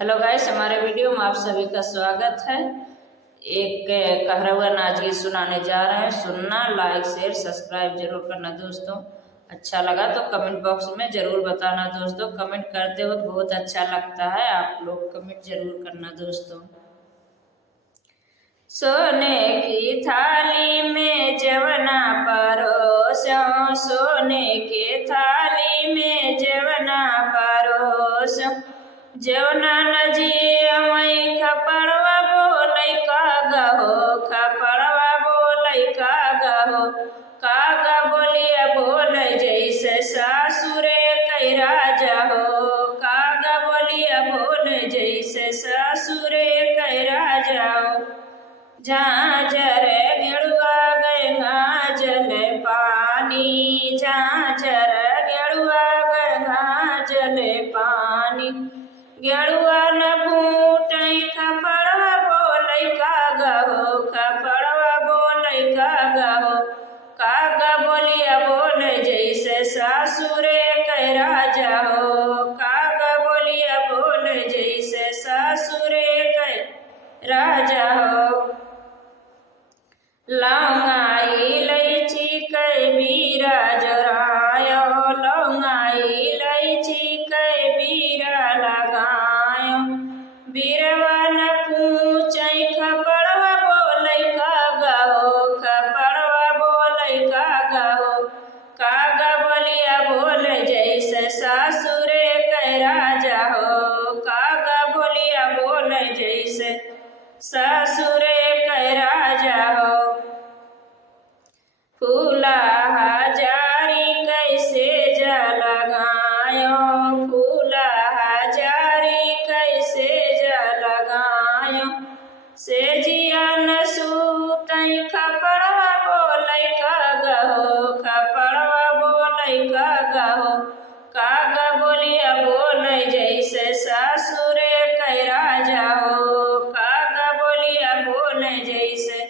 Hello guys, हमारे video में आप सभी का स्वागत है। एक कहरवा नाच गीत सुनाने जा रहे हैं। सुनना, लाइक शेयर सब्सक्राइब जरूर करना दोस्तों। अच्छा लगा तो कमेंट बॉक्स में जरूर बताना दोस्तों। कमेंट करते हो तो बहुत अच्छा लगता है, आप लोग कमेंट जरूर करना दोस्तों। सोने की थाली में जवना परोसो, सोने की थाली में जवना परोसो, जवना नजी अमई खपड़वा बोलै कागा हो, खपड़वा बोलै कागा हो, कागा बोलिया बोलै जैसे सासुरे कै राजा हो, कागा बोलिया बोलै जैसे सासुरे कै राजा हो। झांझर गेड़ुआ गंगा जल पानी, झांझर गेड़ुआ गंगा जल पानी, गेड़ुआ न फूटै खपड़वा बोलै कागा हो, खपड़वा बोलै कागा हो, कागा बोलिया बोलै जैसे सासुरे कै राजा हो, कागा बोलिया बोलै जैसे सासुरे कै राजा हो। लौंगा इलायची कै बीरा जोरायो, लौंगा इलायची कै बीरा लगायो, बीरवा न पूछै खपड़वा बोलै कागा हो, खपड़वा बोलै कागा हो, कागा बोलिया बोलै जैसे सासुरे कै राजा हो, कागा बोलिया बोलै जैसे सासुरे कै राजा हो। फूला हजारी कैसे जा लगायो, फूला हजारी कैसे जा लगायो, से जिया न सूतै खपड़वा बोलै कागा हो, खपड़वा बोलै कागा हो, कागा बोलिया बोलै जैसे सासुरे कै राजा हो, कागा बोलिया बोलै जैसे